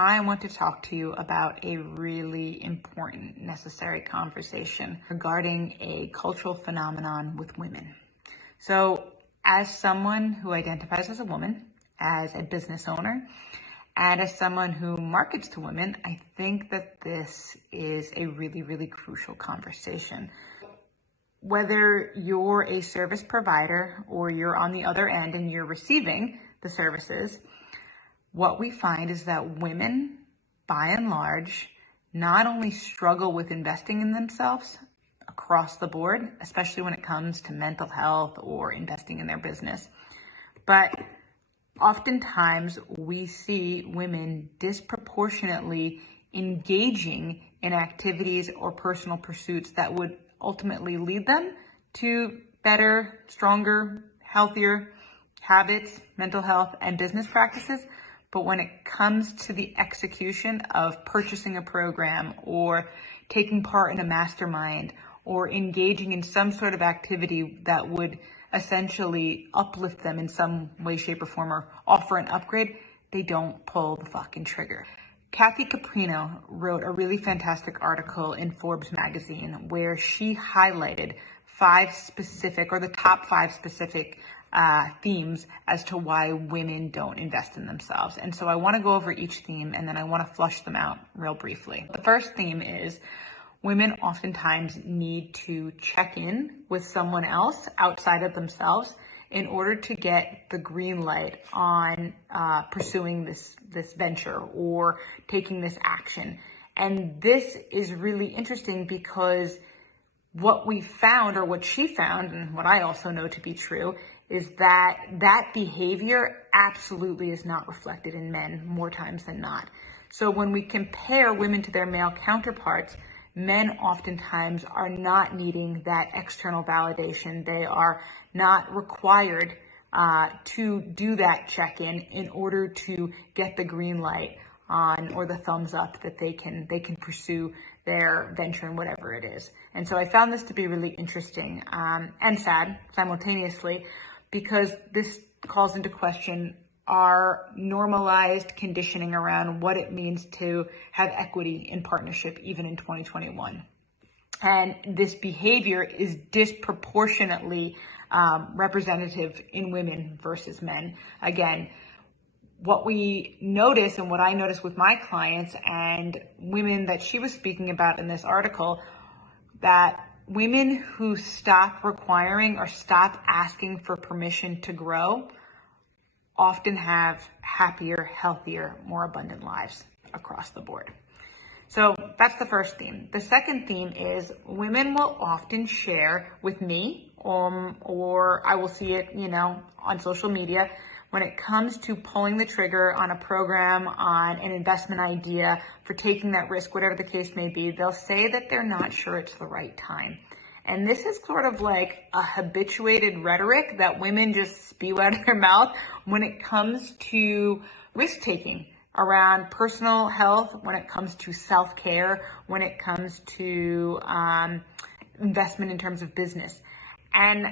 I want to talk to you about a really important, necessary conversation regarding a cultural phenomenon with women. So, as someone who identifies as a woman, as a business owner, and as someone who markets to women, I think that this is a really, really crucial conversation. Whether you're a service provider or you're on the other end and you're receiving the services, what we find is that women, by and large, not only struggle with investing in themselves across the board, especially when it comes to mental health or investing in their business, but oftentimes we see women disproportionately engaging in activities or personal pursuits that would ultimately lead them to better, stronger, healthier habits, mental health, and business practices. But when it comes to the execution of purchasing a program or taking part in a mastermind or engaging in some sort of activity that would essentially uplift them in some way, shape, or form or offer an upgrade, they don't pull the fucking trigger. Kathy Caprino wrote a really fantastic article in Forbes magazine where she highlighted the top five specific themes as to why women don't invest in themselves. And so I want to go over each theme and then I want to flush them out real briefly. The first theme is women oftentimes need to check in with someone else outside of themselves in order to get the green light on pursuing this venture or taking this action. And this is really interesting because what we found, or what she found, and what I also know to be true, is that behavior absolutely is not reflected in men more times than not. So when we compare women to their male counterparts, men oftentimes are not needing that external validation. They are not required to do that check-in in order to get the green light on or the thumbs up that they can pursue their venture and whatever it is. And so I found this to be really interesting and sad simultaneously, because this calls into question our normalized conditioning around what it means to have equity in partnership, even in 2021. And this behavior is disproportionately representative in women versus men. Again, what we notice and what I notice with my clients and women that she was speaking about in this article, that women who stop requiring or stop asking for permission to grow often have happier, healthier, more abundant lives across the board. So that's the first theme. The second theme is women will often share with me, or I will see it, on social media, when it comes to pulling the trigger on a program, on an investment idea, for taking that risk, whatever the case may be, they'll say that they're not sure it's the right time. And this is sort of like a habituated rhetoric that women just spew out of their mouth when it comes to risk-taking around personal health, when it comes to self-care, when it comes to investment in terms of business. And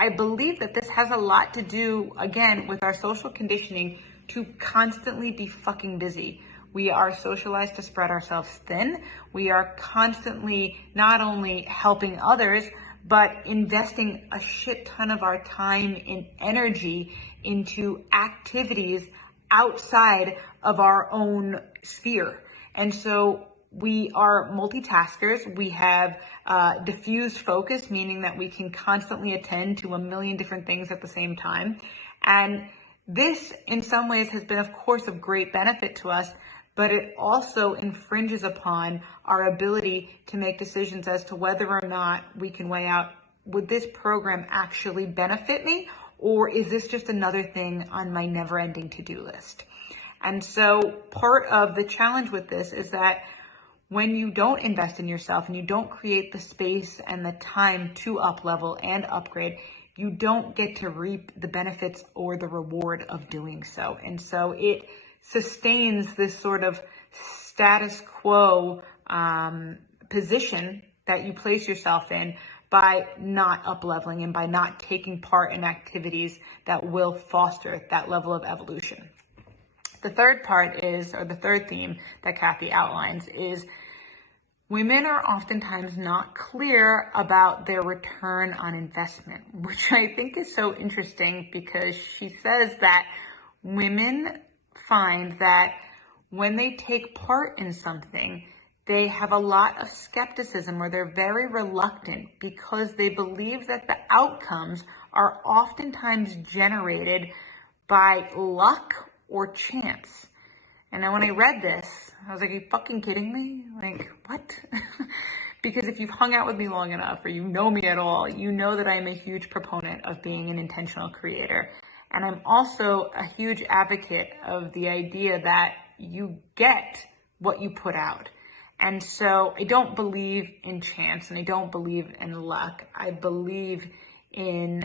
I believe that this has a lot to do, again, with our social conditioning to constantly be fucking busy. We are socialized to spread ourselves thin. We are constantly not only helping others, but investing a shit ton of our time and energy into activities outside of our own sphere. And so we are multitaskers. We have diffused focus, meaning that we can constantly attend to a million different things at the same time. And this, in some ways, has been, of course, of great benefit to us, but it also infringes upon our ability to make decisions as to whether or not we can weigh out, would this program actually benefit me, or is this just another thing on my never-ending to-do list? And so part of the challenge with this is that when you don't invest in yourself and you don't create the space and the time to up-level and upgrade, you don't get to reap the benefits or the reward of doing so. And so it sustains this sort of status quo position that you place yourself in by not up-leveling and by not taking part in activities that will foster that level of evolution. The third part is, or the third theme that Kathy outlines is, women are oftentimes not clear about their return on investment, which I think is so interesting because she says that women find that when they take part in something, they have a lot of skepticism, or they're very reluctant because they believe that the outcomes are oftentimes generated by luck or chance. And then when I read this, I was like, are you fucking kidding me? Like, what? Because if you've hung out with me long enough, or you know me at all, you know that I am a huge proponent of being an intentional creator. And I'm also a huge advocate of the idea that you get what you put out. And so I don't believe in chance, and I don't believe in luck. I believe in,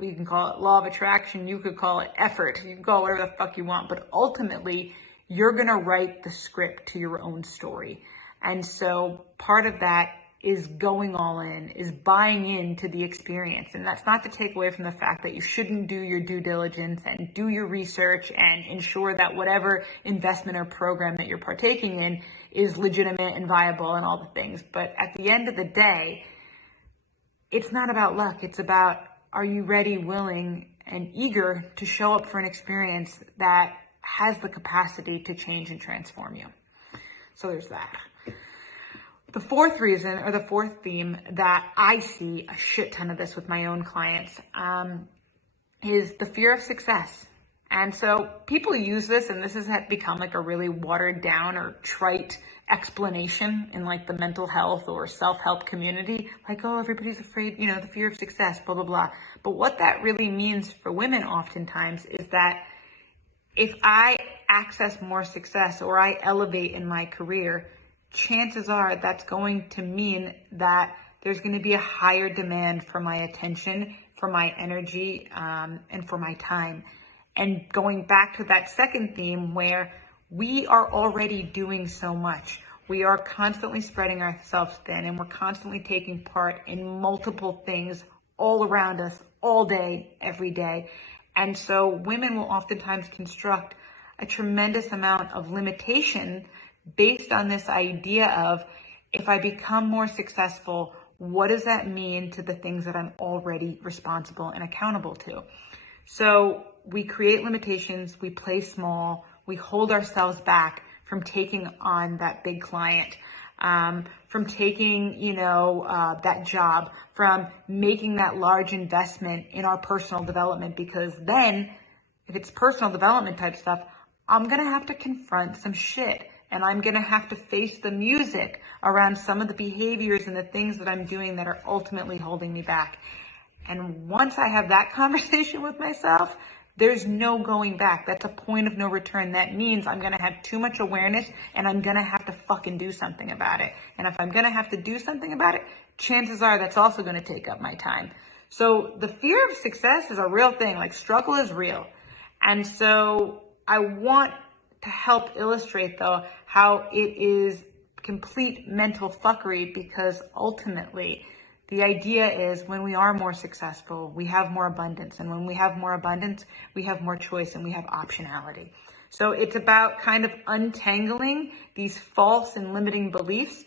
you can call it law of attraction, you could call it effort, you can call it whatever the fuck you want, but ultimately you're gonna write the script to your own story. And so part of that is going all in, is buying into the experience. And that's not to take away from the fact that you shouldn't do your due diligence and do your research and ensure that whatever investment or program that you're partaking in is legitimate and viable and all the things. But at the end of the day, it's not about luck. It's about, are you ready, willing, and eager to show up for an experience that has the capacity to change and transform you? So there's that. The fourth reason, or the fourth theme that I see a shit ton of this with my own clients, is the fear of success. And so people use this, and this has become like a really watered down or trite explanation in like the mental health or self-help community. Like, oh, everybody's afraid, the fear of success, blah, blah, blah. But what that really means for women oftentimes is that if I access more success or I elevate in my career, chances are that's going to mean that there's going to be a higher demand for my attention, for my energy, and for my time. And going back to that second theme where we are already doing so much. We are constantly spreading ourselves thin, and we're constantly taking part in multiple things all around us, all day, every day. And so women will oftentimes construct a tremendous amount of limitation based on this idea of, if I become more successful, what does that mean to the things that I'm already responsible and accountable to? So we create limitations, we play small, we hold ourselves back from taking on that big client, from taking, that job, from making that large investment in our personal development, because then if it's personal development type stuff, I'm going to have to confront some shit, and I'm going to have to face the music around some of the behaviors and the things that I'm doing that are ultimately holding me back. And once I have that conversation with myself, there's no going back. That's a point of no return. That means I'm going to have too much awareness, and I'm going to have to fucking do something about it. And if I'm going to have to do something about it, chances are that's also going to take up my time. So the fear of success is a real thing. Like, struggle is real. And so I want to help illustrate, though, how it is complete mental fuckery, because ultimately the idea is, when we are more successful, we have more abundance. And when we have more abundance, we have more choice and we have optionality. So it's about kind of untangling these false and limiting beliefs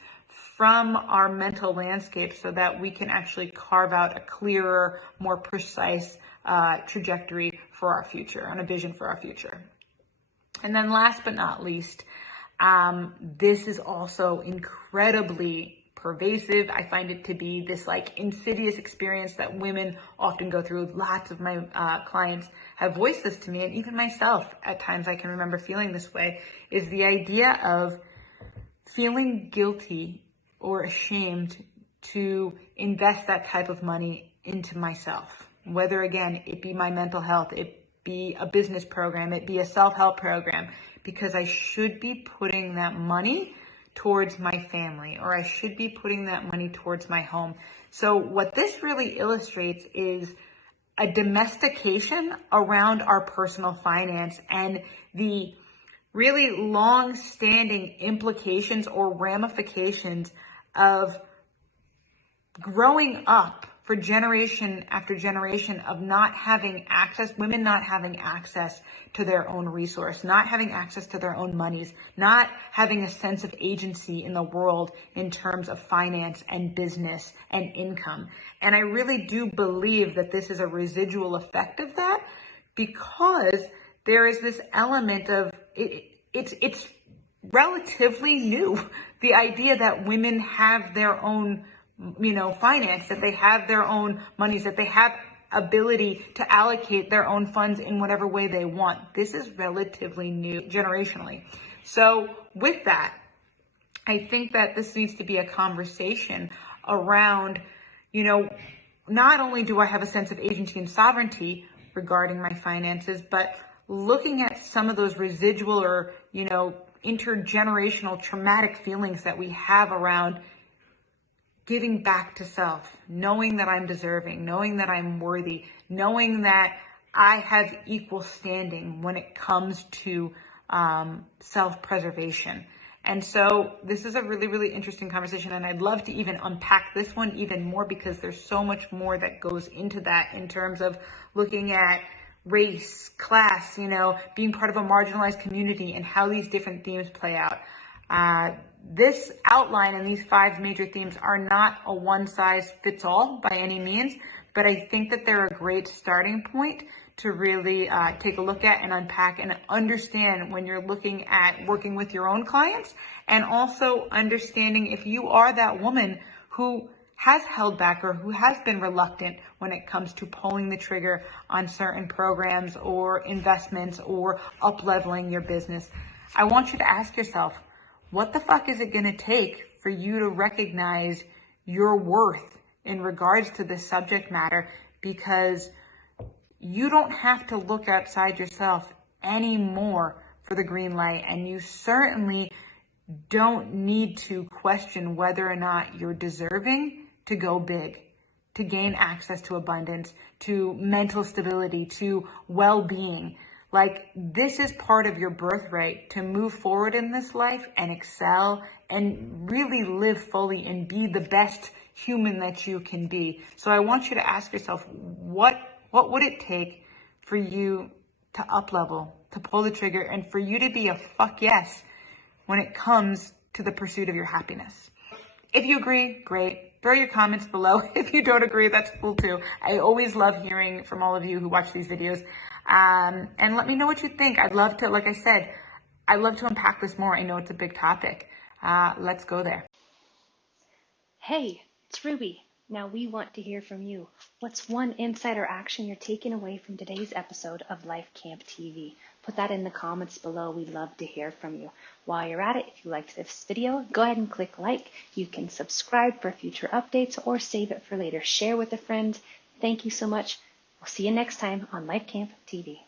from our mental landscape so that we can actually carve out a clearer, more precise trajectory for our future and a vision for our future. And then last but not least, this is also incredibly pervasive. I find it to be this like insidious experience that women often go through. Lots of my clients have voiced this to me, and even myself at times I can remember feeling this way, is the idea of feeling guilty or ashamed to invest that type of money into myself. Whether, again, it be my mental health, it be a business program, it be a self-help program, because I should be putting that money towards my family, or I should be putting that money towards my home. So what this really illustrates is a domestication around our personal finance and the really long-standing implications or ramifications of growing up for generation after generation of not having access, women not having access to their own resource, not having access to their own monies, not having a sense of agency in the world in terms of finance and business and income. And I really do believe that this is a residual effect of that, because there is this element of it's relatively new. The idea that women have their own, finance, that they have their own monies, that they have ability to allocate their own funds in whatever way they want. This is relatively new generationally. So with that, I think that this needs to be a conversation around, not only do I have a sense of agency and sovereignty regarding my finances, but looking at some of those residual or, intergenerational traumatic feelings that we have around giving back to self, knowing that I'm deserving, knowing that I'm worthy, knowing that I have equal standing when it comes to self-preservation. And so this is a really, really interesting conversation, and I'd love to even unpack this one even more, because there's so much more that goes into that in terms of looking at race, class, being part of a marginalized community, and how these different themes play out. This outline and these 5 major themes are not a one-size-fits-all by any means, but I think that they're a great starting point to really take a look at and unpack and understand when you're looking at working with your own clients, and also understanding if you are that woman who has held back or who has been reluctant when it comes to pulling the trigger on certain programs or investments or up-leveling your business. I want you to ask yourself, what the fuck is it going to take for you to recognize your worth in regards to this subject matter? Because you don't have to look outside yourself anymore for the green light, and you certainly don't need to question whether or not you're deserving to go big, to gain access to abundance, to mental stability, to well-being. Like, this is part of your birthright to move forward in this life and excel and really live fully and be the best human that you can be. So I want you to ask yourself, what would it take for you to up level, to pull the trigger, and for you to be a fuck yes when it comes to the pursuit of your happiness? If you agree, great. Throw your comments below. If you don't agree, that's cool too. I always love hearing from all of you who watch these videos. And let me know what you think. I'd love to, like I said, I'd love to unpack this more. I know it's a big topic. Let's go there. Hey, it's Ruby. Now we want to hear from you. What's one insight or action you're taking away from today's episode of Life Camp TV? Put that in the comments below. We'd love to hear from you. While you're at it, if you liked this video, go ahead and click like. You can subscribe for future updates or save it for later. Share with a friend. Thank you so much. We'll see you next time on Life Camp TV.